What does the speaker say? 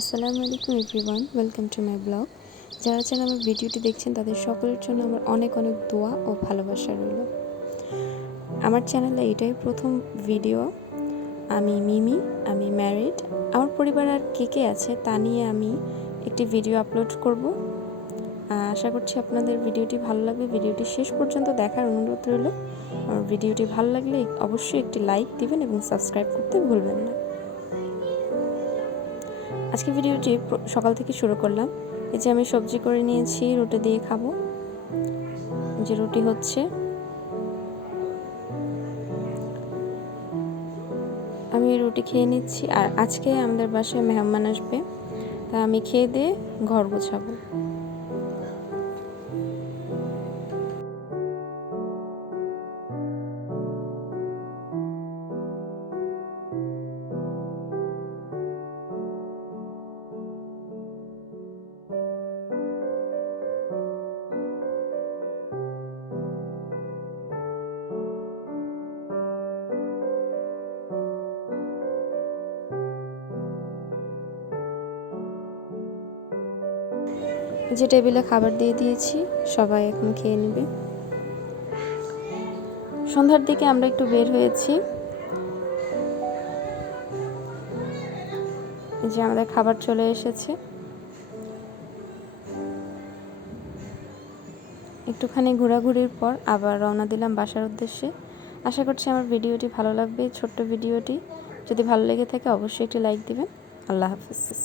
আসসালামু আলাইকুম everyone, welcome to my blog. যারা যারা আমার ভিডিওটি দেখছেন তাদের সকলের জন্য আমার অনেক অনেক দোয়া ও ভালোবাসা রইল। আমার চ্যানেলে এটাই প্রথম ভিডিও। আমি মিমি, আমি ম্যারিড। আমার পরিবার আর কে কে আছে তা নিয়ে আমি একটি ভিডিও আপলোড করব। আশা করছি আপনাদের ভিডিওটি ভালো লাগবে। ভিডিওটি শেষ পর্যন্ত দেখার অনুরোধ রইল। আমার ভিডিওটি ভালো লাগলে অবশ্যই একটি লাইক দিবেন এবং সাবস্ক্রাইব করতে ভুলবেন না। আজকে ভিডিওটি সকাল থেকে শুরু করলাম। এই যে আমি সবজি করে নিয়েছি, রুটি দিয়ে খাবো। যে রুটি হচ্ছে, আমি রুটি খেয়ে নিচ্ছি। আর আজকে আমাদের বাসায় মেহমান আসবে, তা আমি খেয়ে দিয়ে ঘর গোছাবো। যে টেবিলে খাবার দিয়ে দিয়েছি, সবাই এখন খেয়ে নেবে। সন্ধ্যার দিকে আমরা একটু বের হয়েছি। যে আমাদের খাবার চলে এসেছে। একটুখানি ঘোরাঘুরির পর আবার রওনা দিলাম বাসার উদ্দেশ্যে। আশা করছি আমার ভিডিওটি ভালো লাগবে। ছোট্ট ভিডিওটি যদি ভালো লেগে থাকে অবশ্যই একটি লাইক দিবেন। আল্লাহ হাফিজ।